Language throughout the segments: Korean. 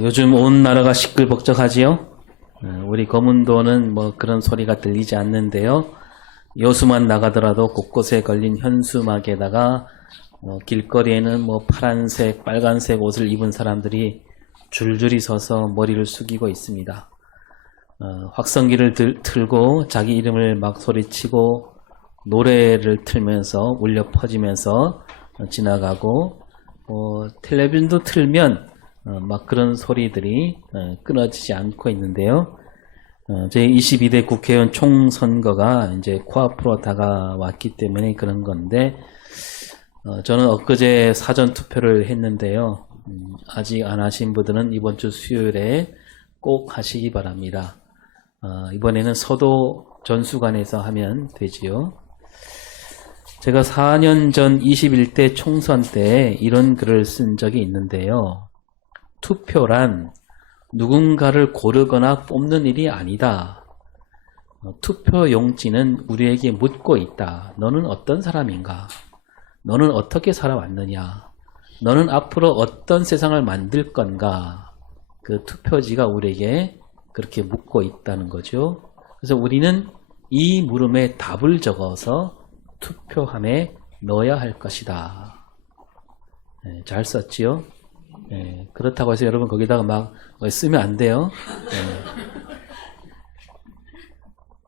요즘 온 나라가 시끌벅적하지요? 우리 거문도는 뭐 그런 소리가 들리지 않는데요. 여수만 나가더라도 곳곳에 걸린 현수막에다가 길거리에는 뭐 파란색, 빨간색 옷을 입은 사람들이 줄줄이 서서 머리를 숙이고 있습니다. 확성기를 틀고 자기 이름을 막 소리치고 노래를 틀면서 울려 퍼지면서 지나가고 텔레비전도 틀면 막 그런 소리들이 끊어지지 않고 있는데요. 제22대 국회의원 총선거가 이제 코앞으로 다가왔기 때문에 그런 건데, 저는 엊그제 사전 투표를 했는데요. 아직 안 하신 분들은 이번 주 수요일에 꼭 하시기 바랍니다. 이번에는 서도 전수관에서 하면 되지요. 제가 4년 전 21대 총선 때 이런 글을 쓴 적이 있는데요. 투표란 누군가를 고르거나 뽑는 일이 아니다. 투표 용지는 우리에게 묻고 있다. 너는 어떤 사람인가? 너는 어떻게 살아왔느냐? 너는 앞으로 어떤 세상을 만들 건가? 그 투표지가 우리에게 그렇게 묻고 있다는 거죠. 그래서 우리는 이 물음에 답을 적어서 투표함에 넣어야 할 것이다. 잘 썼지요? 그렇다고 해서 여러분 거기다가 막 쓰면 안 돼요.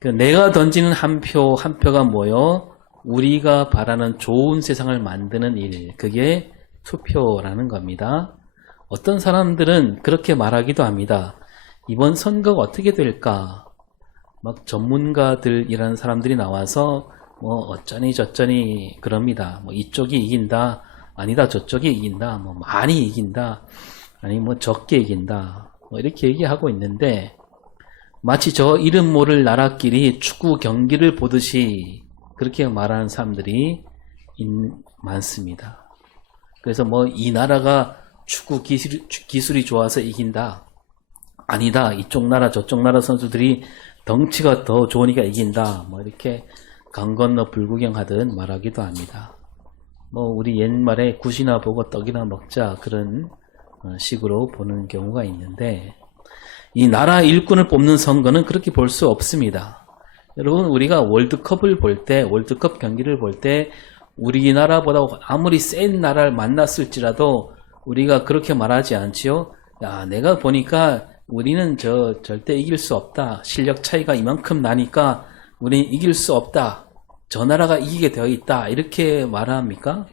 내가 던지는 한 표가 뭐요? 우리가 바라는 좋은 세상을 만드는 일, 그게 투표라는 겁니다. 어떤 사람들은 그렇게 말하기도 합니다. 이번 선거가 어떻게 될까? 막 전문가들이라는 사람들이 나와서 뭐 어쩌니 저쩌니 그럽니다. 뭐 이쪽이 이긴다. 아니다, 저쪽이 이긴다. 뭐 많이 이긴다. 아니 뭐 적게 이긴다. 뭐 이렇게 얘기하고 있는데, 마치 저 이름 모를 나라끼리 축구 경기를 보듯이 그렇게 말하는 사람들이 많습니다. 그래서 뭐 이 나라가 축구 기술이 좋아서 이긴다. 아니다. 이쪽 나라 저쪽 나라 선수들이 덩치가 더 좋으니까 이긴다. 뭐 이렇게 강 건너 불구경하듯 말하기도 합니다. 뭐 우리 옛말에 굿이나 보고 떡이나 먹자, 그런 식으로 보는 경우가 있는데, 이 나라 일꾼을 뽑는 선거는 그렇게 볼 수 없습니다. 여러분, 우리가 월드컵을 볼 때, 월드컵 경기를 볼 때 우리나라보다 아무리 센 나라를 만났을지라도 우리가 그렇게 말하지 않지요. 야, 내가 보니까 우리는 절대 이길 수 없다. 실력 차이가 이만큼 나니까 우리는 이길 수 없다. 저 나라가 이기게 되어 있다. 이렇게 말합니까?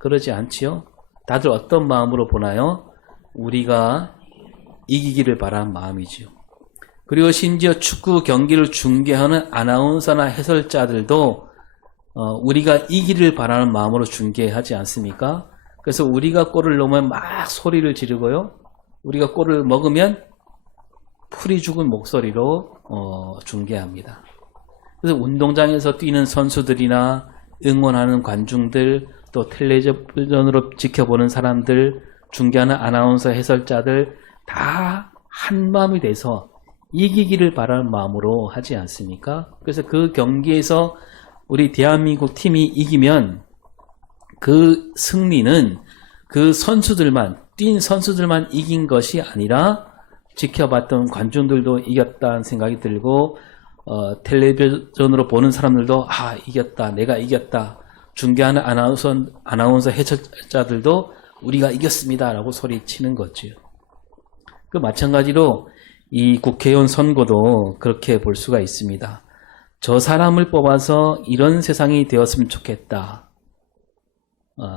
그러지 않지요. 다들 어떤 마음으로 보나요? 우리가 이기기를 바라는 마음이지요. 그리고 심지어 축구 경기를 중계하는 아나운서나 해설자들도 우리가 이기를 바라는 마음으로 중계하지 않습니까? 그래서 우리가 골을 넣으면 막 소리를 지르고요. 우리가 골을 먹으면 풀이 죽은 목소리로 중계합니다. 그래서 운동장에서 뛰는 선수들이나 응원하는 관중들, 또 텔레비전으로 지켜보는 사람들, 중계하는 아나운서, 해설자들 다 한마음이 돼서 이기기를 바라는 마음으로 하지 않습니까? 그래서 그 경기에서 우리 대한민국 팀이 이기면 그 승리는 그 선수들만, 뛴 선수들만 이긴 것이 아니라 지켜봤던 관중들도 이겼다는 생각이 들고, 텔레비전으로 보는 사람들도 이겼다, 내가 이겼다, 중계하는 아나운서 해설자들도 우리가 이겼습니다 라고 소리치는 거지요. 그 마찬가지로 이 국회의원 선거도 그렇게 볼 수가 있습니다. 저 사람을 뽑아서 이런 세상이 되었으면 좋겠다,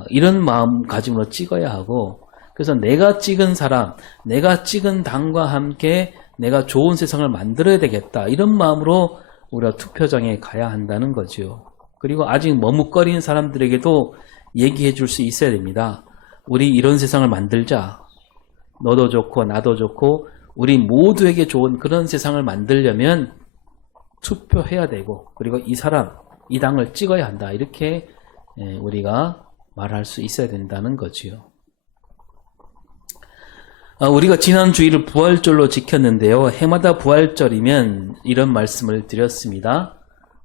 이런 마음가짐으로 찍어야 하고, 그래서 내가 찍은 사람, 내가 찍은 당과 함께 내가 좋은 세상을 만들어야 되겠다, 이런 마음으로 우리가 투표장에 가야 한다는 거죠. 그리고 아직 머뭇거리는 사람들에게도 얘기해 줄 수 있어야 됩니다. 우리 이런 세상을 만들자. 너도 좋고 나도 좋고 우리 모두에게 좋은 그런 세상을 만들려면 투표해야 되고, 그리고 이 사람, 이 당을 찍어야 한다, 이렇게 우리가 말할 수 있어야 된다는 거지요. 우리가 지난 주일을 부활절로 지켰는데요. 해마다 부활절이면 이런 말씀을 드렸습니다.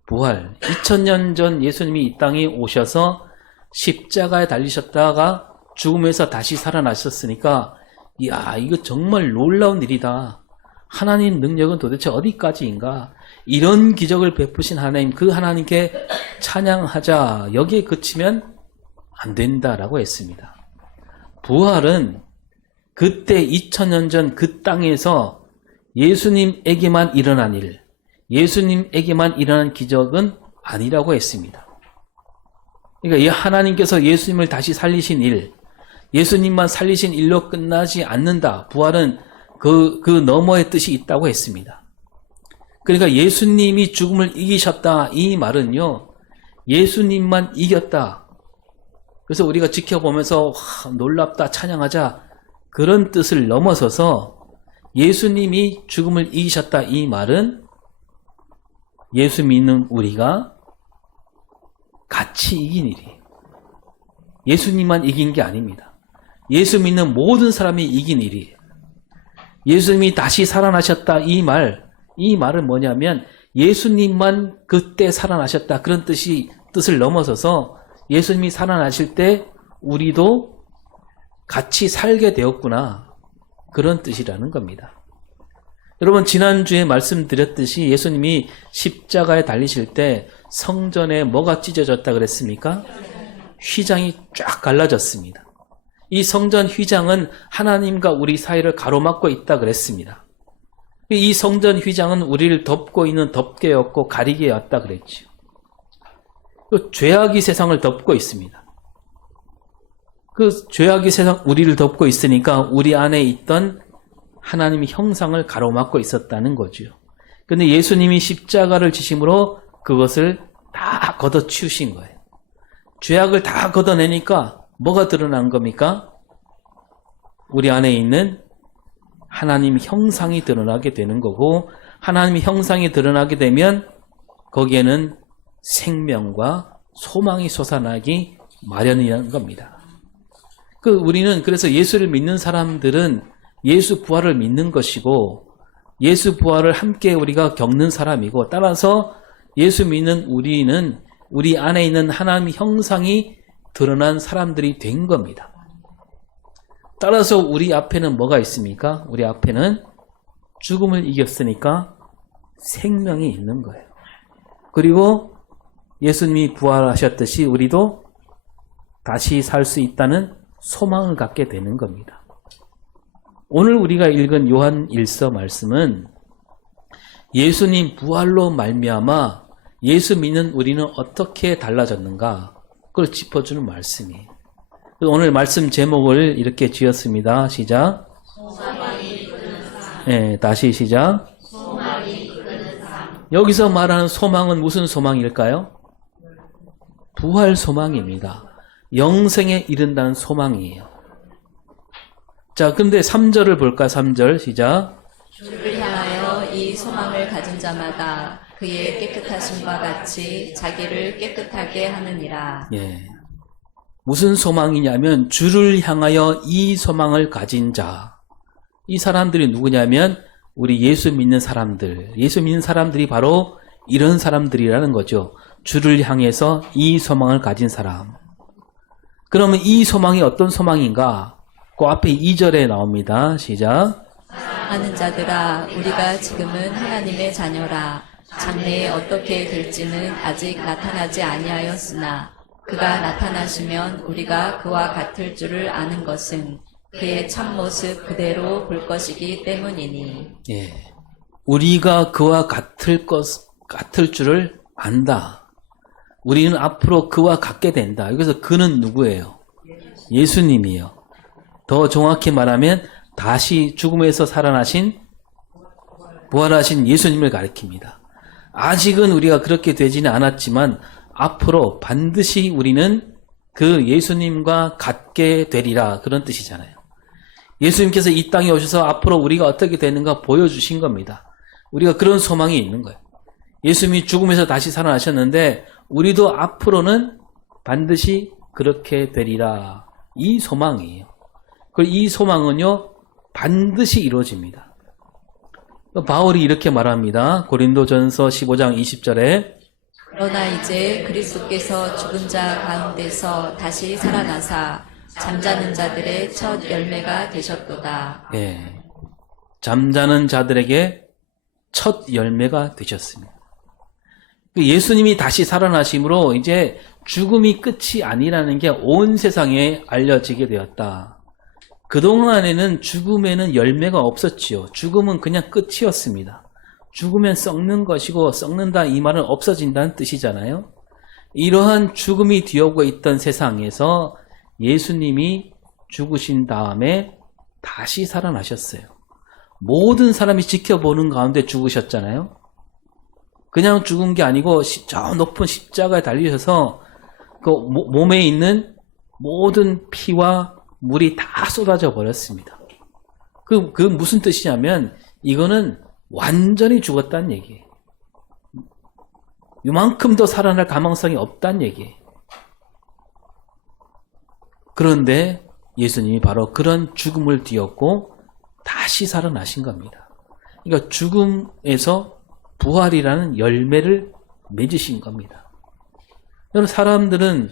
부활, 2000년 전 예수님이 이 땅에 오셔서 십자가에 달리셨다가 죽음에서 다시 살아나셨으니까 이야, 이거 정말 놀라운 일이다. 하나님 능력은 도대체 어디까지인가? 이런 기적을 베푸신 하나님, 그 하나님께 찬양하자. 여기에 그치면 안 된다라고 했습니다. 부활은 그때 2000년 전 그 땅에서 예수님에게만 일어난 일, 예수님에게만 일어난 기적은 아니라고 했습니다. 그러니까 이 하나님께서 예수님을 다시 살리신 일, 예수님만 살리신 일로 끝나지 않는다. 부활은 그 너머의 뜻이 있다고 했습니다. 그러니까 예수님이 죽음을 이기셨다. 이 말은요, 예수님만 이겼다. 그래서 우리가 지켜보면서 놀랍다, 찬양하자, 그런 뜻을 넘어서서 예수님이 죽음을 이기셨다. 이 말은 예수 믿는 우리가 같이 이긴 일이에요. 예수님만 이긴 게 아닙니다. 예수 믿는 모든 사람이 이긴 일이에요. 예수님이 다시 살아나셨다. 이 말은 뭐냐면 예수님만 그때 살아나셨다. 그런 뜻을 넘어서서 예수님이 살아나실 때 우리도 같이 살게 되었구나. 그런 뜻이라는 겁니다. 여러분, 지난주에 말씀드렸듯이 예수님이 십자가에 달리실 때 성전에 뭐가 찢어졌다 그랬습니까? 휘장이 쫙 갈라졌습니다. 이 성전 휘장은 하나님과 우리 사이를 가로막고 있다 그랬습니다. 이 성전 휘장은 우리를 덮고 있는 덮개였고 가리개였다 그랬죠. 또 죄악이 세상을 덮고 있습니다. 그 죄악이 세상 우리를 덮고 있으니까 우리 안에 있던 하나님의 형상을 가로막고 있었다는 거죠. 그런데 예수님이 십자가를 지심으로 그것을 다 걷어치우신 거예요. 죄악을 다 걷어내니까 뭐가 드러난 겁니까? 우리 안에 있는 하나님 형상이 드러나게 되는 거고, 하나님의 형상이 드러나게 되면 거기에는 생명과 소망이 솟아나기 마련이라는 겁니다. 우리는 그래서 예수를 믿는 사람들은 예수 부활을 믿는 것이고, 예수 부활을 함께 우리가 겪는 사람이고, 따라서 예수 믿는 우리는 우리 안에 있는 하나님의 형상이 드러난 사람들이 된 겁니다. 따라서 우리 앞에는 뭐가 있습니까? 우리 앞에는 죽음을 이겼으니까 생명이 있는 거예요. 그리고 예수님이 부활하셨듯이 우리도 다시 살 수 있다는 소망을 갖게 되는 겁니다. 오늘 우리가 읽은 요한 1서 말씀은 예수님 부활로 말미암아 예수 믿는 우리는 어떻게 달라졌는가, 그걸 짚어주는 말씀이에요. 오늘 말씀 제목을 이렇게 지었습니다. 시작. 네, 다시 시작. 여기서 말하는 소망은 무슨 소망일까요? 부활 소망입니다. 영생에 이른다는 소망이에요. 자, 근데 3절을 볼까? 3절 시작. 주를 향하여 이 소망을 가진 자마다 그의 깨끗하심과 같이 자기를 깨끗하게 하느니라. 예. 무슨 소망이냐면 주를 향하여 이 소망을 가진 자. 이 사람들이 누구냐면 우리 예수 믿는 사람들. 예수 믿는 사람들이 바로 이런 사람들이라는 거죠. 주를 향해서 이 소망을 가진 사람. 그러면 이 소망이 어떤 소망인가? 그 앞에 2절에 나옵니다. 시작. 사랑하는 자들아, 우리가 지금은 하나님의 자녀라. 장래에 어떻게 될지는 아직 나타나지 아니하였으나 그가 나타나시면 우리가 그와 같을 줄을 아는 것은 그의 참모습 그대로 볼 것이기 때문이니. 예. 우리가 그와 같을 줄을 안다. 우리는 앞으로 그와 같게 된다. 여기서 그는 누구예요? 예수님이요. 더 정확히 말하면 다시 죽음에서 살아나신 부활하신 예수님을 가리킵니다. 아직은 우리가 그렇게 되지는 않았지만 앞으로 반드시 우리는 그 예수님과 같게 되리라, 그런 뜻이잖아요. 예수님께서 이 땅에 오셔서 앞으로 우리가 어떻게 되는가 보여주신 겁니다. 우리가 그런 소망이 있는 거예요. 예수님이 죽음에서 다시 살아나셨는데 우리도 앞으로는 반드시 그렇게 되리라. 이 소망이에요. 그리고 이 소망은요, 반드시 이루어집니다. 바울이 이렇게 말합니다. 고린도전서 15장 20절에 그러나 이제 그리스도께서 죽은 자 가운데서 다시 살아나사 잠자는 자들의 첫 열매가 되셨도다. 예. 잠자는 자들에게 첫 열매가 되셨습니다. 예수님이 다시 살아나심으로 이제 죽음이 끝이 아니라는 게 온 세상에 알려지게 되었다. 그동안에는 죽음에는 열매가 없었지요. 죽음은 그냥 끝이었습니다. 죽으면 썩는 것이고 썩는다 이 말은 없어진다는 뜻이잖아요. 이러한 죽음이 뒤오고 있던 세상에서 예수님이 죽으신 다음에 다시 살아나셨어요. 모든 사람이 지켜보는 가운데 죽으셨잖아요. 그냥 죽은 게 아니고 저 높은 십자가에 달리셔서 그 몸에 있는 모든 피와 물이 다 쏟아져 버렸습니다. 그 무슨 뜻이냐면 이거는 완전히 죽었다는 얘기예요. 이만큼 더 살아날 가망성이 없다는 얘기예요. 그런데 예수님이 바로 그런 죽음을 뒤엎고 다시 살아나신 겁니다. 그러니까 죽음에서 부활이라는 열매를 맺으신 겁니다. 여러분, 사람들은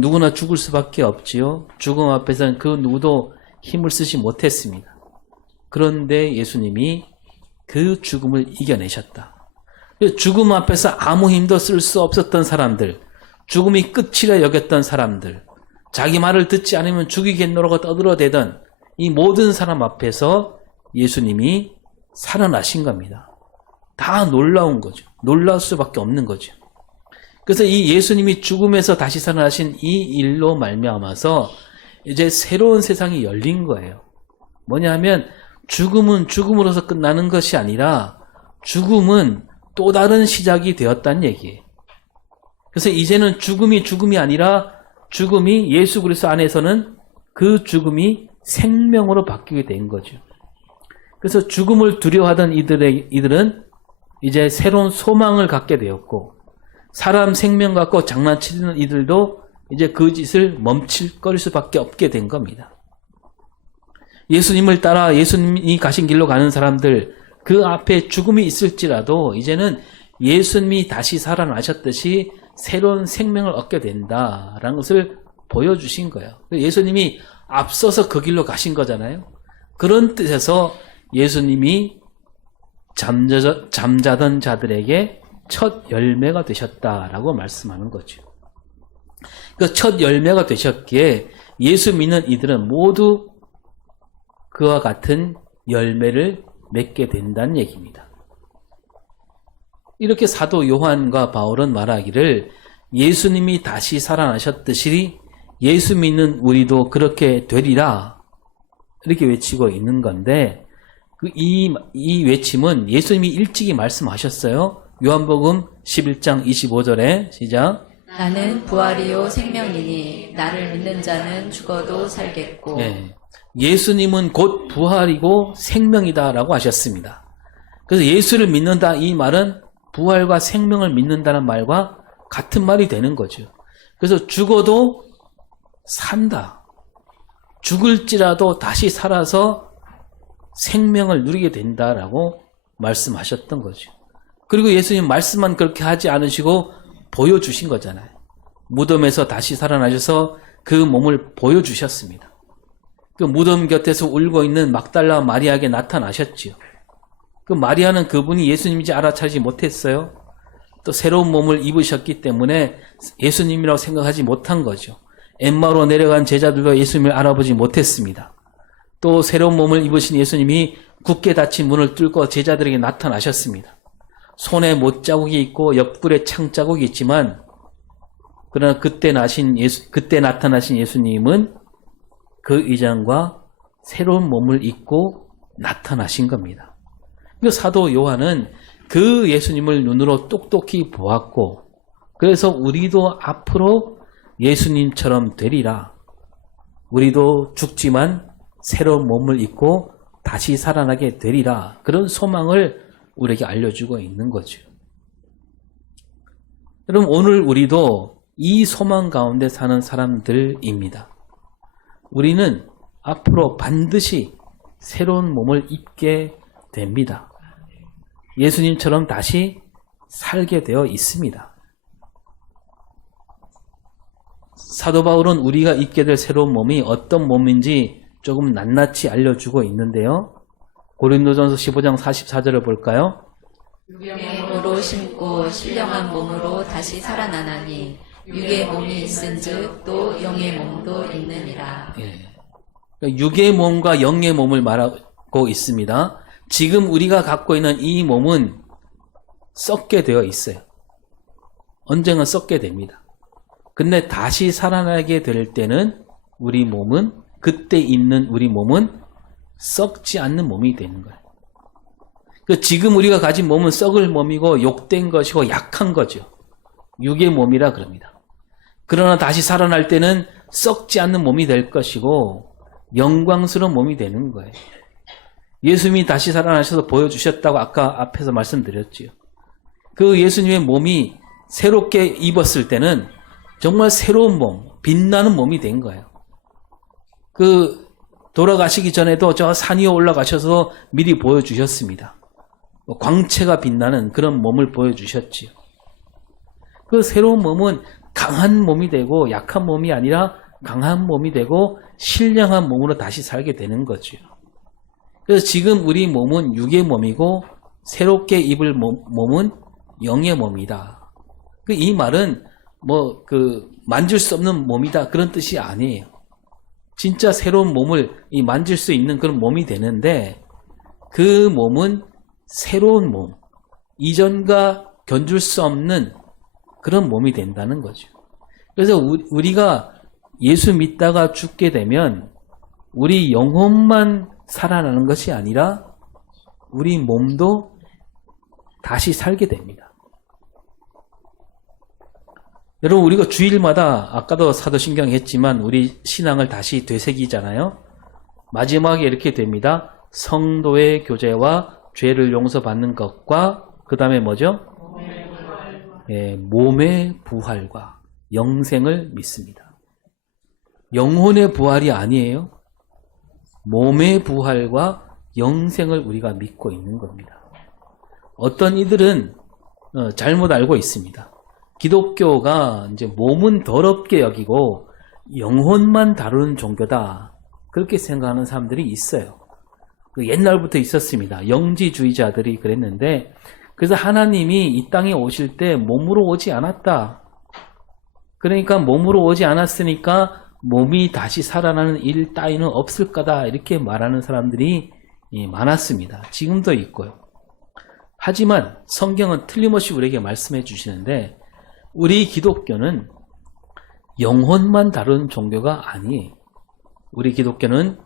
누구나 죽을 수밖에 없지요. 죽음 앞에서는 그 누구도 힘을 쓰지 못했습니다. 그런데 예수님이 그 죽음을 이겨내셨다. 죽음 앞에서 아무 힘도 쓸 수 없었던 사람들, 죽음이 끝이라 여겼던 사람들, 자기 말을 듣지 않으면 죽이겠노라고 떠들어대던 이 모든 사람 앞에서 예수님이 살아나신 겁니다. 다 놀라운 거죠. 놀라울 수밖에 없는 거죠. 그래서 이 예수님이 죽음에서 다시 살아나신 이 일로 말미암아서 이제 새로운 세상이 열린 거예요. 뭐냐 하면 죽음은 죽음으로서 끝나는 것이 아니라 죽음은 또 다른 시작이 되었다는 얘기예요. 그래서 이제는 죽음이 아니라 죽음이 예수 그리스도 안에서는 그 죽음이 생명으로 바뀌게 된 거죠. 그래서 죽음을 두려워하던 이들은 이제 새로운 소망을 갖게 되었고, 사람 생명 갖고 장난치는 이들도 이제 그 짓을 멈칫거릴 수밖에 없게 된 겁니다. 예수님을 따라 예수님이 가신 길로 가는 사람들, 그 앞에 죽음이 있을지라도 이제는 예수님이 다시 살아나셨듯이 새로운 생명을 얻게 된다라는 것을 보여주신 거예요. 예수님이 앞서서 그 길로 가신 거잖아요. 그런 뜻에서 예수님이 잠자던 자들에게 첫 열매가 되셨다라고 말씀하는 거죠. 그 첫 열매가 되셨기에 예수 믿는 이들은 모두 그와 같은 열매를 맺게 된다는 얘기입니다. 이렇게 사도 요한과 바울은 말하기를 예수님이 다시 살아나셨듯이 예수 믿는 우리도 그렇게 되리라 이렇게 외치고 있는 건데, 이 외침은 예수님이 일찍이 말씀하셨어요. 요한복음 11장 25절에 시작. 나는 부활이요 생명이니 나를 믿는 자는 죽어도 살겠고. 네. 예수님은 곧 부활이고 생명이다라고 하셨습니다. 그래서 예수를 믿는다 이 말은 부활과 생명을 믿는다는 말과 같은 말이 되는 거죠. 그래서 죽어도 산다. 죽을지라도 다시 살아서 생명을 누리게 된다라고 말씀하셨던 거죠. 그리고 예수님 말씀만 그렇게 하지 않으시고 보여주신 거잖아요. 무덤에서 다시 살아나셔서 그 몸을 보여주셨습니다. 그 무덤 곁에서 울고 있는 막달라 마리아에게 나타나셨지요. 그 마리아는 그분이 예수님인지 알아차리지 못했어요. 또 새로운 몸을 입으셨기 때문에 예수님이라고 생각하지 못한 거죠. 엠마로 내려간 제자들도 예수님을 알아보지 못했습니다. 또 새로운 몸을 입으신 예수님이 굳게 닫힌 문을 뚫고 제자들에게 나타나셨습니다. 손에 못자국이 있고 옆구리에 창자국이 있지만, 그러나 그때 나타나신 예수님은 그 이전과 새로운 몸을 입고 나타나신 겁니다. 그 사도 요한은 그 예수님을 눈으로 똑똑히 보았고, 그래서 우리도 앞으로 예수님처럼 되리라. 우리도 죽지만 새로운 몸을 입고 다시 살아나게 되리라. 그런 소망을 우리에게 알려주고 있는 거죠. 여러분, 오늘 우리도 이 소망 가운데 사는 사람들입니다. 우리는 앞으로 반드시 새로운 몸을 입게 됩니다. 예수님처럼 다시 살게 되어 있습니다. 사도 바울은 우리가 입게 될 새로운 몸이 어떤 몸인지 조금 낱낱이 알려주고 있는데요. 고린도전서 15장 44절을 볼까요? 육의 몸으로 심고 신령한 몸으로 다시 살아나나니 육의 몸이 있은즉 또 영의 몸도 있느니라. 예. 그러니까 육의 몸과 영의 몸을 말하고 있습니다. 지금 우리가 갖고 있는 이 몸은 썩게 되어 있어요. 언젠가 썩게 됩니다. 근데 다시 살아나게 될 때는 우리 몸은, 그때 있는 우리 몸은 썩지 않는 몸이 되는 거예요. 지금 우리가 가진 몸은 썩을 몸이고 욕된 것이고 약한 거죠. 육의 몸이라 그럽니다. 그러나 다시 살아날 때는 썩지 않는 몸이 될 것이고 영광스러운 몸이 되는 거예요. 예수님이 다시 살아나셔서 보여주셨다고 아까 앞에서 말씀드렸지요. 그 예수님의 몸이 새롭게 입었을 때는 정말 새로운 몸, 빛나는 몸이 된 거예요. 돌아가시기 전에도 저 산 위에 올라가셔서 미리 보여주셨습니다. 광채가 빛나는 그런 몸을 보여주셨지요. 그 새로운 몸은 강한 몸이 되고 약한 몸이 아니라 강한 몸이 되고 신령한 몸으로 다시 살게 되는 거죠. 그래서 지금 우리 몸은 육의 몸이고 새롭게 입을 몸은 영의 몸이다. 이 말은 만질 수 없는 몸이다 그런 뜻이 아니에요. 진짜 새로운 몸을 만질 수 있는 그런 몸이 되는데 그 몸은 새로운 몸, 이전과 견줄 수 없는 그런 몸이 된다는 거죠. 그래서 우리가 예수 믿다가 죽게 되면 우리 영혼만 살아나는 것이 아니라 우리 몸도 다시 살게 됩니다. 여러분, 우리가 주일마다 아까도 사도신경 했지만 우리 신앙을 다시 되새기잖아요. 마지막에 이렇게 됩니다. 성도의 교제와 죄를 용서받는 것과 그 다음에 뭐죠? 몸의 부활과 영생을 믿습니다. 영혼의 부활이 아니에요. 몸의 부활과 영생을 우리가 믿고 있는 겁니다. 어떤 이들은 잘못 알고 있습니다. 기독교가 이제 몸은 더럽게 여기고 영혼만 다루는 종교다. 그렇게 생각하는 사람들이 있어요. 옛날부터 있었습니다. 영지주의자들이 그랬는데, 그래서 하나님이 이 땅에 오실 때 몸으로 오지 않았다. 그러니까 몸으로 오지 않았으니까 몸이 다시 살아나는 일 따위는 없을 거다. 이렇게 말하는 사람들이 많았습니다. 지금도 있고요. 하지만 성경은 틀림없이 우리에게 말씀해 주시는데 우리 기독교는 영혼만 다루는 종교가 아니에요. 우리 기독교는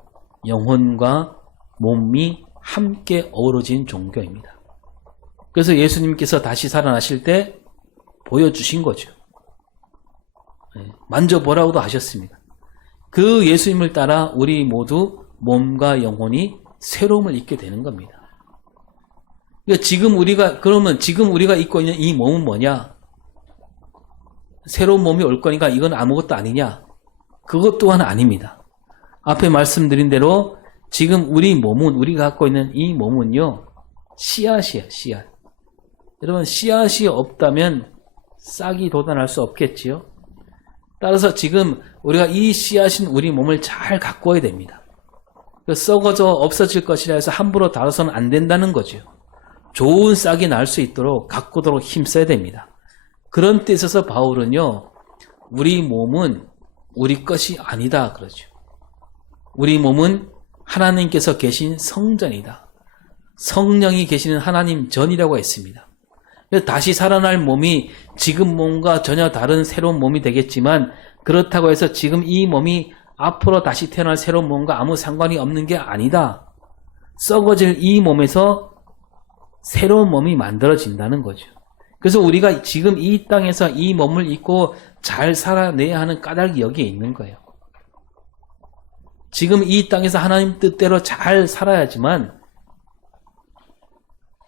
영혼과 몸이 함께 어우러진 종교입니다. 그래서 예수님께서 다시 살아나실 때 보여주신 거죠. 만져보라고도 하셨습니다. 그 예수님을 따라 우리 모두 몸과 영혼이 새로움을 입게 되는 겁니다. 그러면 지금 우리가 입고 있는 이 몸은 뭐냐? 새로운 몸이 올 거니까 이건 아무것도 아니냐? 그것 또한 아닙니다. 앞에 말씀드린 대로 지금 우리가 갖고 있는 이 몸은요, 씨앗이에요, 씨앗. 여러분, 씨앗이 없다면 싹이 돋아날 수 없겠지요? 따라서 지금 우리가 이 씨앗인 우리 몸을 잘 가꿔야 됩니다. 썩어져 없어질 것이라 해서 함부로 다뤄서는 안 된다는 거죠. 좋은 싹이 날 수 있도록 가꾸도록 힘써야 됩니다. 그런 뜻에서 바울은요, 우리 몸은 우리 것이 아니다 그러죠. 우리 몸은 하나님께서 계신 성전이다. 성령이 계시는 하나님 전이라고 했습니다. 다시 살아날 몸이 지금 몸과 전혀 다른 새로운 몸이 되겠지만 그렇다고 해서 지금 이 몸이 앞으로 다시 태어날 새로운 몸과 아무 상관이 없는 게 아니다. 썩어질 이 몸에서 새로운 몸이 만들어진다는 거죠. 그래서 우리가 지금 이 땅에서 이 몸을 입고 잘 살아내야 하는 까닭이 여기에 있는 거예요. 지금 이 땅에서 하나님 뜻대로 잘 살아야지만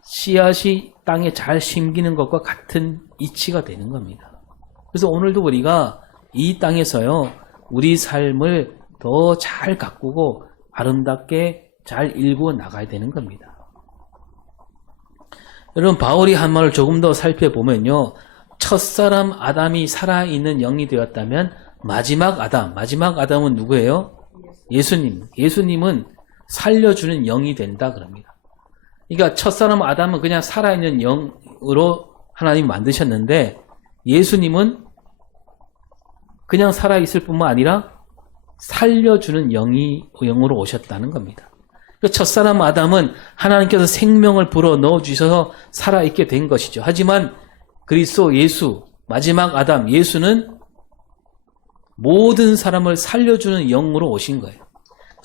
씨앗이 땅에 잘 심기는 것과 같은 이치가 되는 겁니다. 그래서 오늘도 우리가 이 땅에서요, 우리 삶을 더 잘 가꾸고 아름답게 잘 일구어 나가야 되는 겁니다. 여러분, 바울이 한 말을 조금 더 살펴보면요, 첫사람 아담이 살아있는 영이 되었다면 마지막 아담은 누구예요? 예수님은 살려주는 영이 된다 그럽니다. 그러니까 첫사람 아담은 그냥 살아있는 영으로 하나님이 만드셨는데 예수님은 그냥 살아있을 뿐만 아니라 살려주는 영으로 오셨다는 겁니다. 그 첫사람 아담은 하나님께서 생명을 불어 넣어주셔서 살아있게 된 것이죠. 하지만 그리스도 예수, 마지막 아담 예수는 모든 사람을 살려주는 영으로 오신 거예요.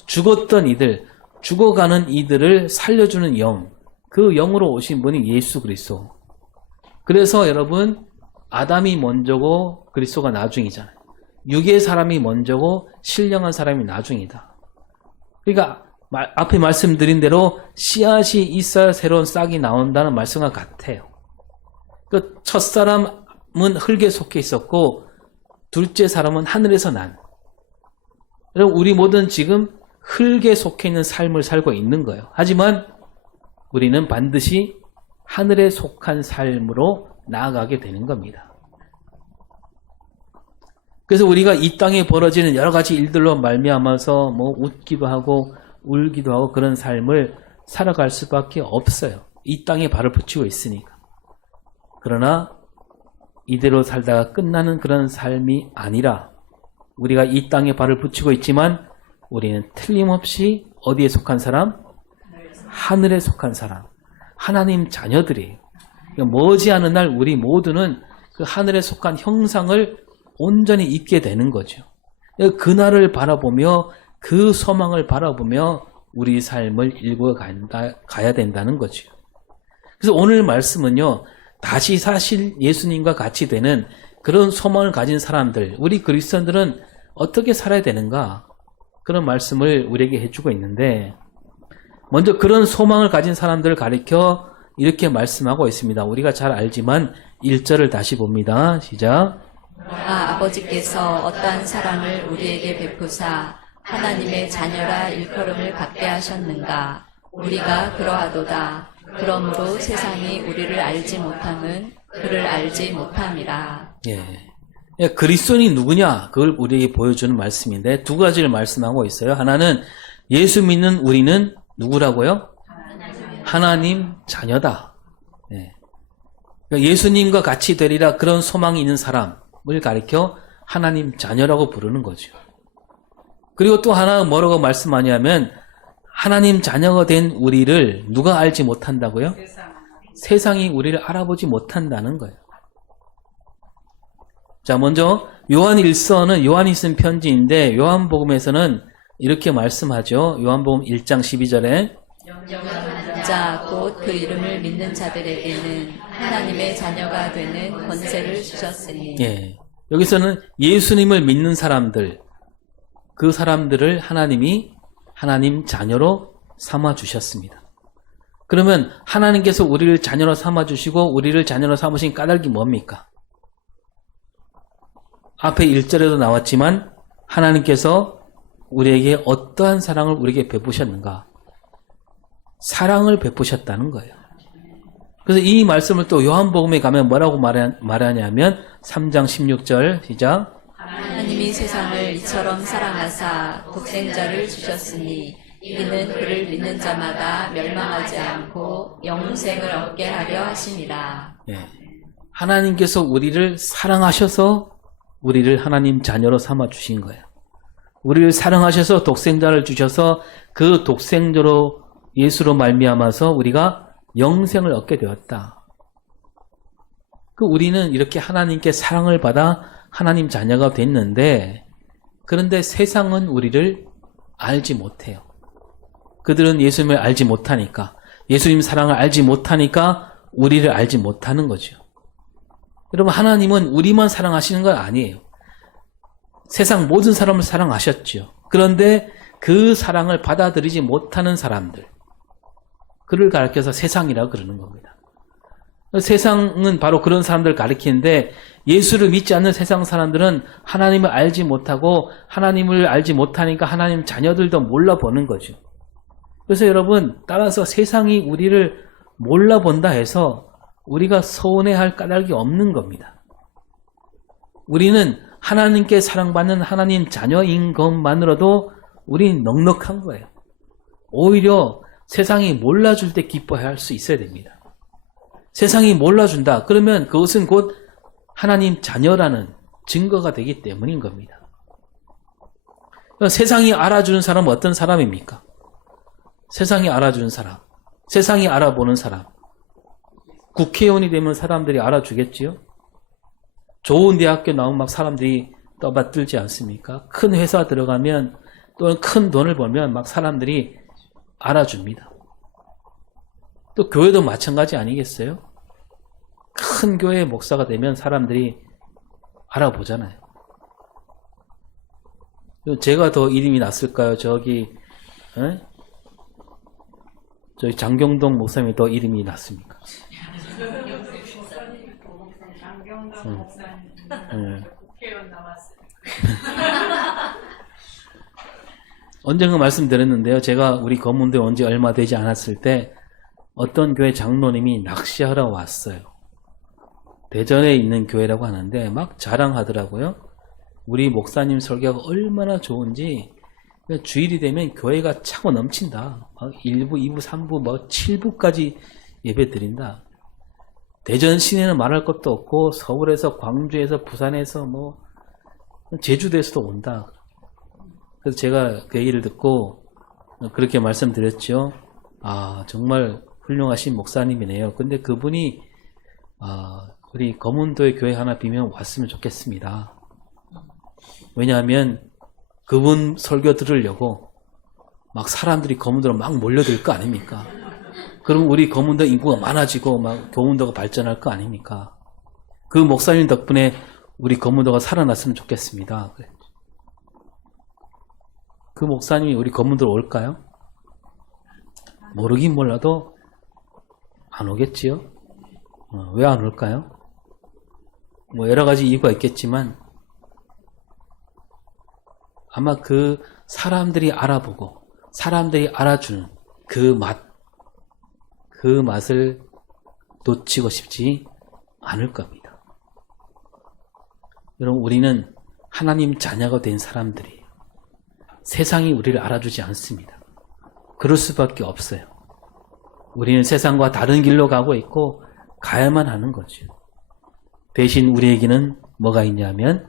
죽었던 이들, 죽어가는 이들을 살려주는 영, 그 영으로 오신 분이 예수 그리스도. 그래서 여러분 아담이 먼저고 그리스도가 나중이잖아요. 육의 사람이 먼저고 신령한 사람이 나중이다. 그러니까 앞에 말씀드린 대로 씨앗이 있어야 새로운 싹이 나온다는 말씀과 같아요. 그 첫사람은 흙에 속해 있었고 둘째 사람은 하늘에서 난. 여러분 우리 모든 지금 흙에 속해 있는 삶을 살고 있는 거예요. 하지만 우리는 반드시 하늘에 속한 삶으로 나아가게 되는 겁니다. 그래서 우리가 이 땅에 벌어지는 여러 가지 일들로 말미암아서 뭐 웃기도 하고 울기도 하고 그런 삶을 살아갈 수밖에 없어요. 이 땅에 발을 붙이고 있으니까. 그러나 이대로 살다가 끝나는 그런 삶이 아니라 우리가 이 땅에 발을 붙이고 있지만 우리는 틀림없이 어디에 속한 사람? 하늘에 속한 사람. 하나님 자녀들이에요. 그러니까 머지않은 날 우리 모두는 그 하늘에 속한 형상을 온전히 입게 되는 거죠. 그날을 바라보며 그 소망을 바라보며 우리 삶을 가야 된다는 거죠. 그래서 오늘 말씀은요. 다시 사실 예수님과 같이 되는 그런 소망을 가진 사람들, 우리 그리스도인들은 어떻게 살아야 되는가? 그런 말씀을 우리에게 해주고 있는데 먼저 그런 소망을 가진 사람들을 가리켜 이렇게 말씀하고 있습니다. 우리가 잘 알지만 1절을 다시 봅니다. 시작. 그러나 아버지께서 어떠한 사랑을 우리에게 베푸사 하나님의 자녀라 일컬음을 받게 하셨는가? 우리가 그러하도다. 그러므로 세상이 우리를 알지 못함은 그를 알지 못함이라. 예. 그리스도인이 누구냐? 그걸 우리에게 보여주는 말씀인데 두 가지를 말씀하고 있어요. 하나는 예수 믿는 우리는 누구라고요? 하나님 자녀다. 예. 그러니까 예수님과 같이 되리라 그런 소망이 있는 사람을 가리켜 하나님 자녀라고 부르는 거죠. 그리고 또 하나 뭐라고 말씀하냐면 하나님 자녀가 된 우리를 누가 알지 못한다고요? 세상이 우리를 알아보지 못한다는 거예요. 자, 먼저 요한 1서는 요한이 쓴 편지인데 요한복음에서는 이렇게 말씀하죠. 요한복음 1장 12절에 자, 곧 그 이름을 믿는 자들에게는 하나님의 자녀가 되는 권세를 주셨으니. 예. 여기서는 예수님을 믿는 사람들, 그 사람들을 하나님이 하나님 자녀로 삼아 주셨습니다. 그러면 하나님께서 우리를 자녀로 삼아 주시고 우리를 자녀로 삼으신 까닭이 뭡니까? 앞에 1절에도 나왔지만 하나님께서 우리에게 어떠한 사랑을 우리에게 베푸셨는가? 사랑을 베푸셨다는 거예요. 그래서 이 말씀을 또 요한복음에 가면 뭐라고 말하냐면 3장 16절 시작. 하나님이 세상을 이처럼 사랑하사 독생자를 주셨으니 이는 그를 믿는 자마다 멸망하지 않고 영생을 얻게 하려 하심이라. 예. 하나님께서 우리를 사랑하셔서 우리를 하나님 자녀로 삼아 주신 거예요. 우리를 사랑하셔서 독생자를 주셔서 그 독생자로 예수로 말미암아서 우리가 영생을 얻게 되었다. 그 우리는 이렇게 하나님께 사랑을 받아 하나님 자녀가 됐는데 그런데 세상은 우리를 알지 못해요. 그들은 예수님을 알지 못하니까 예수님 사랑을 알지 못하니까 우리를 알지 못하는 거죠. 여러분 하나님은 우리만 사랑하시는 건 아니에요. 세상 모든 사람을 사랑하셨죠. 그런데 그 사랑을 받아들이지 못하는 사람들 그를 가리켜서 세상이라고 그러는 겁니다. 세상은 바로 그런 사람들을 가리키는데 예수를 믿지 않는 세상 사람들은 하나님을 알지 못하고 하나님을 알지 못하니까 하나님 자녀들도 몰라보는 거죠. 그래서 여러분 따라서 세상이 우리를 몰라본다 해서 우리가 서운해할 까닭이 없는 겁니다. 우리는 하나님께 사랑받는 하나님 자녀인 것만으로도 우린 넉넉한 거예요. 오히려 세상이 몰라줄 때 기뻐해야 할 수 있어야 됩니다. 세상이 몰라준다. 그러면 그것은 곧 하나님 자녀라는 증거가 되기 때문인 겁니다. 세상이 알아주는 사람은 어떤 사람입니까? 세상이 알아주는 사람, 세상이 알아보는 사람. 국회의원이 되면 사람들이 알아주겠지요? 좋은 대학교 나오면 막 사람들이 떠받들지 않습니까? 큰 회사 들어가면 또는 큰 돈을 벌면 막 사람들이 알아줍니다. 또 교회도 마찬가지 아니겠어요? 큰 교회 목사가 되면 사람들이 알아보잖아요. 제가 더 이름이 났을까요? 저기 장경동 목사님이 더 이름이 났습니까? 장경동 목사님 국회의원 나왔어요. 언젠가 말씀드렸는데요. 제가 우리 검문대에 온 지 얼마 되지 않았을 때 어떤 교회 장로님이 낚시하러 왔어요. 대전에 있는 교회라고 하는데 막 자랑하더라고요. 우리 목사님 설교가 얼마나 좋은지 주일이 되면 교회가 차고 넘친다. 1부, 2부, 3부, 7부까지 예배 드린다. 대전 시내는 말할 것도 없고 서울에서, 광주에서, 부산에서, 제주도에서도 온다. 그래서 제가 그 얘기를 듣고 그렇게 말씀드렸죠. 아, 정말 훌륭하신 목사님이네요. 근데 그분이 우리 검은도의 교회 하나 비면 왔으면 좋겠습니다. 왜냐하면 그분 설교 들으려고 막 사람들이 검은도로 막 몰려들 거 아닙니까? 그럼 우리 검은도 인구가 많아지고 막 교문도가 발전할 거 아닙니까? 그 목사님 덕분에 우리 검은도가 살아났으면 좋겠습니다. 그 목사님이 우리 검은도로 올까요? 모르긴 몰라도 안 오겠지요? 왜 안 올까요? 여러 가지 이유가 있겠지만 아마 그 사람들이 알아보고 사람들이 알아주는 그 맛을 놓치고 싶지 않을 겁니다. 여러분, 우리는 하나님 자녀가 된 사람들이에요. 세상이 우리를 알아주지 않습니다. 그럴 수밖에 없어요. 우리는 세상과 다른 길로 가고 있고 가야만 하는 거죠. 대신 우리에게는 뭐가 있냐면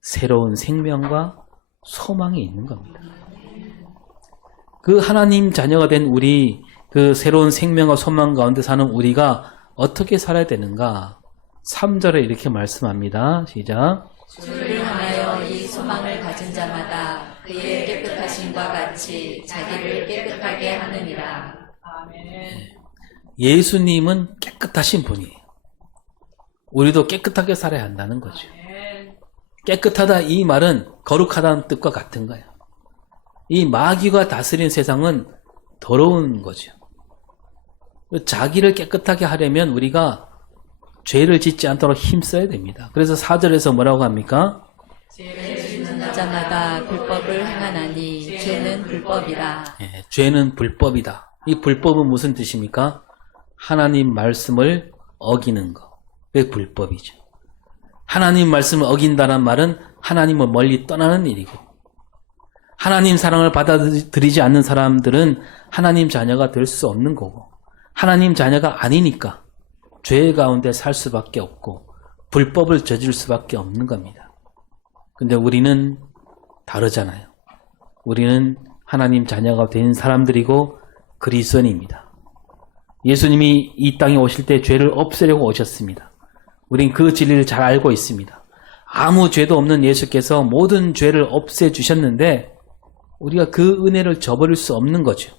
새로운 생명과 소망이 있는 겁니다. 그 하나님 자녀가 된 우리 그 새로운 생명과 소망 가운데 사는 우리가 어떻게 살아야 되는가? 3절에 이렇게 말씀합니다. 시작. 주를 향하여 이 소망을 가진 자마다 그의 깨끗하심과 같이 자기를 깨끗하게 하느니라. 아멘. 예수님은 깨끗하신 분이에요. 우리도 깨끗하게 살아야 한다는 거죠. 깨끗하다 이 말은 거룩하다는 뜻과 같은 거예요. 이 마귀가 다스린 세상은 더러운 거죠. 자기를 깨끗하게 하려면 우리가 죄를 짓지 않도록 힘써야 됩니다. 그래서 4절에서 뭐라고 합니까? 죄를 짓는 자마다 불법을 행하나니 죄는 불법이라. 예, 죄는 불법이다. 이 불법은 무슨 뜻입니까? 하나님 말씀을 어기는 거. 그게 불법이죠. 하나님 말씀을 어긴다는 말은 하나님을 멀리 떠나는 일이고, 하나님 사랑을 받아들이지 않는 사람들은 하나님 자녀가 될 수 없는 거고, 하나님 자녀가 아니니까 죄 가운데 살 수밖에 없고 불법을 저질 수밖에 없는 겁니다. 근데 우리는 다르잖아요. 우리는 하나님 자녀가 된 사람들이고 그리스도인입니다. 예수님이 이 땅에 오실 때 죄를 없애려고 오셨습니다. 우린 그 진리를 잘 알고 있습니다. 아무 죄도 없는 예수께서 모든 죄를 없애주셨는데 우리가 그 은혜를 저버릴 수 없는 거죠.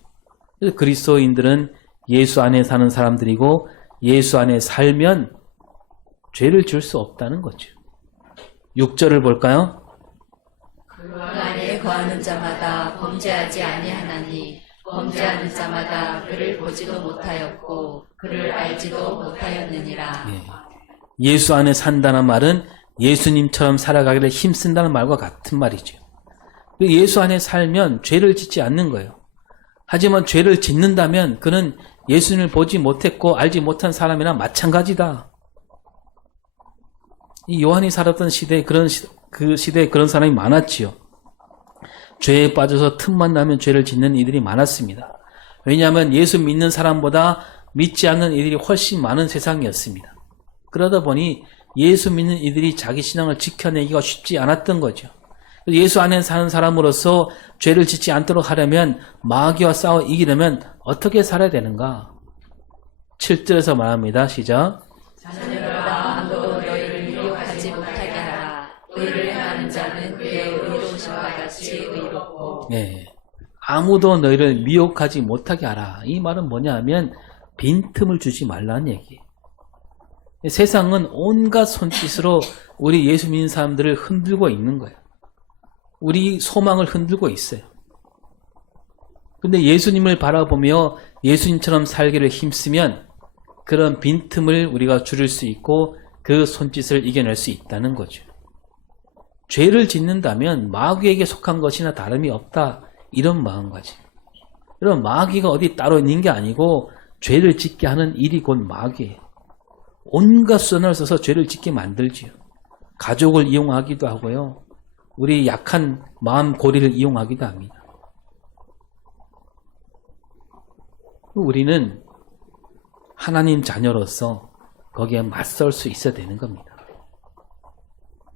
그래서 그리스도인들은 예수 안에 사는 사람들이고 예수 안에 살면 죄를 지을 수 없다는 거죠. 6절을 볼까요? 그 안에 거하는 자마다 범죄하지 아니하나니 범죄하는 자마다 그를 보지도 못하였고 그를 알지도 못하였느니라. 예수 안에 산다는 말은 예수님처럼 살아가기를 힘쓴다는 말과 같은 말이죠. 예수 안에 살면 죄를 짓지 않는 거예요. 하지만 죄를 짓는다면 그는 예수님을 보지 못했고 알지 못한 사람이나 마찬가지다. 이 요한이 살았던 시대에 그런 그 시대에 그런 사람이 많았지요. 죄에 빠져서 틈만 나면 죄를 짓는 이들이 많았습니다. 왜냐하면 예수 믿는 사람보다 믿지 않는 이들이 훨씬 많은 세상이었습니다. 그러다 보니 예수 믿는 이들이 자기 신앙을 지켜내기가 쉽지 않았던 거죠. 예수 안에 사는 사람으로서 죄를 짓지 않도록 하려면, 마귀와 싸워 이기려면 어떻게 살아야 되는가? 7절에서 말합니다. 시작. 자녀들아, 아무도 너희를 미혹하지 못하게 하라. 의를 행하는 자는 그의 의로우심과 같이 의롭고. 네. 아무도 너희를 미혹하지 못하게 하라. 이 말은 뭐냐 하면 빈틈을 주지 말라는 얘기예요. 세상은 온갖 손짓으로 우리 예수 믿는 사람들을 흔들고 있는 거예요. 우리 소망을 흔들고 있어요. 근데 예수님을 바라보며 예수님처럼 살기를 힘쓰면 그런 빈틈을 우리가 줄일 수 있고 그 손짓을 이겨낼 수 있다는 거죠. 죄를 짓는다면 마귀에게 속한 것이나 다름이 없다, 이런 마음가짐. 여러분, 마귀가 어디 따로 있는 게 아니고 죄를 짓게 하는 일이 곧 마귀예요. 온갖 수단을 써서 죄를 짓게 만들지요. 가족을 이용하기도 하고요. 우리 약한 마음 고리를 이용하기도 합니다. 우리는 하나님 자녀로서 거기에 맞설 수 있어야 되는 겁니다.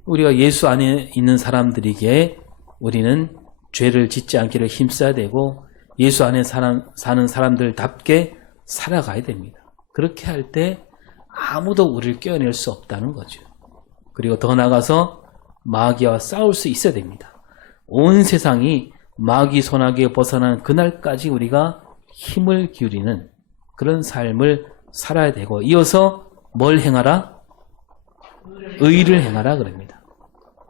우리가 예수 안에 있는 사람들에게 우리는 죄를 짓지 않기를 힘써야 되고 예수 안에 사는 사람들답게 살아가야 됩니다. 그렇게 할 때 아무도 우리를 껴낼 수 없다는 거죠. 그리고 더 나아가서 마귀와 싸울 수 있어야 됩니다. 온 세상이 마귀 손아귀에 벗어난 그날까지 우리가 힘을 기울이는 그런 삶을 살아야 되고, 이어서 뭘 행하라? 의를 행하라 그럽니다.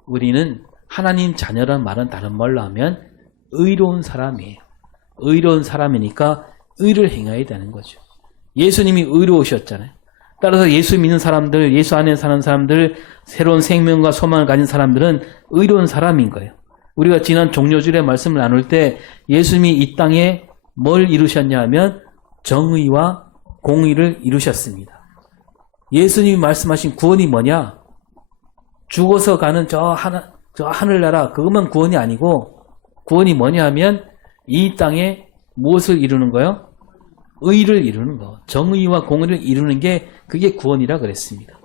우리는 하나님 자녀란 말은 다른 말로 하면 의로운 사람이에요. 의로운 사람이니까 의를 행해야 되는 거죠. 예수님이 의로우셨잖아요. 따라서 예수 믿는 사람들, 예수 안에 사는 사람들, 새로운 생명과 소망을 가진 사람들은 의로운 사람인 거예요. 우리가 지난 종료주일의 말씀을 나눌 때 예수님이 이 땅에 뭘 이루셨냐 하면 정의와 공의를 이루셨습니다. 예수님이 말씀하신 구원이 뭐냐? 죽어서 가는 저 하늘나라, 그것만 구원이 아니고, 구원이 뭐냐 하면 이 땅에 무엇을 이루는 거요? 의를 이루는 거. 정의와 공의를 이루는 게 그게 구원이라 그랬습니다.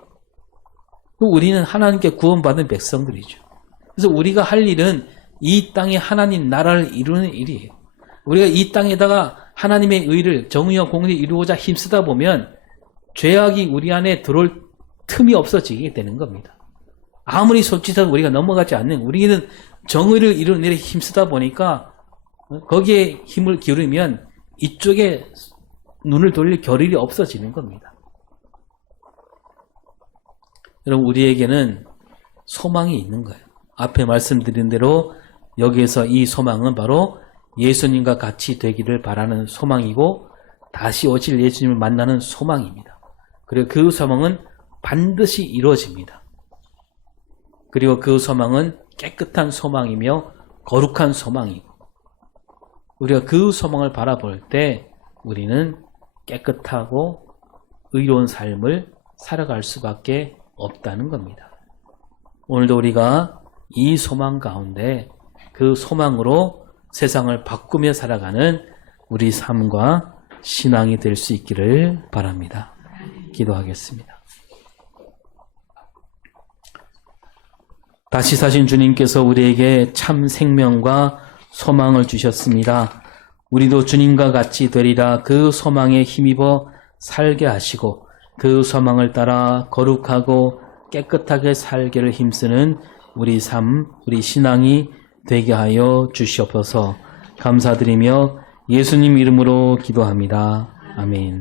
우리는 하나님께 구원받은 백성들이죠. 그래서 우리가 할 일은 이 땅에 하나님 나라를 이루는 일이에요. 우리가 이 땅에다가 하나님의 의를, 정의와 공의를 이루고자 힘쓰다 보면 죄악이 우리 안에 들어올 틈이 없어지게 되는 겁니다. 아무리 손짓해도 우리가 넘어가지 않는, 우리는 정의를 이루는 일에 힘쓰다 보니까 거기에 힘을 기울이면 이쪽에 눈을 돌릴 겨를이 없어지는 겁니다. 여러분, 우리에게는 소망이 있는 거예요. 앞에 말씀드린 대로 여기에서 이 소망은 바로 예수님과 같이 되기를 바라는 소망이고 다시 오실 예수님을 만나는 소망입니다. 그리고 그 소망은 반드시 이루어집니다. 그리고 그 소망은 깨끗한 소망이며 거룩한 소망이고, 우리가 그 소망을 바라볼 때 우리는 깨끗하고 의로운 삶을 살아갈 수밖에 없다는 겁니다. 오늘도 우리가 이 소망 가운데 그 소망으로 세상을 바꾸며 살아가는 우리 삶과 신앙이 될 수 있기를 바랍니다. 기도하겠습니다. 다시 사신 주님께서 우리에게 참 생명과 소망을 주셨습니다. 우리도 주님과 같이 되리라 그 소망에 힘입어 살게 하시고 그 소망을 따라 거룩하고 깨끗하게 살기를 힘쓰는 우리 삶, 우리 신앙이 되게 하여 주시옵소서. 감사드리며 예수님 이름으로 기도합니다. 아멘.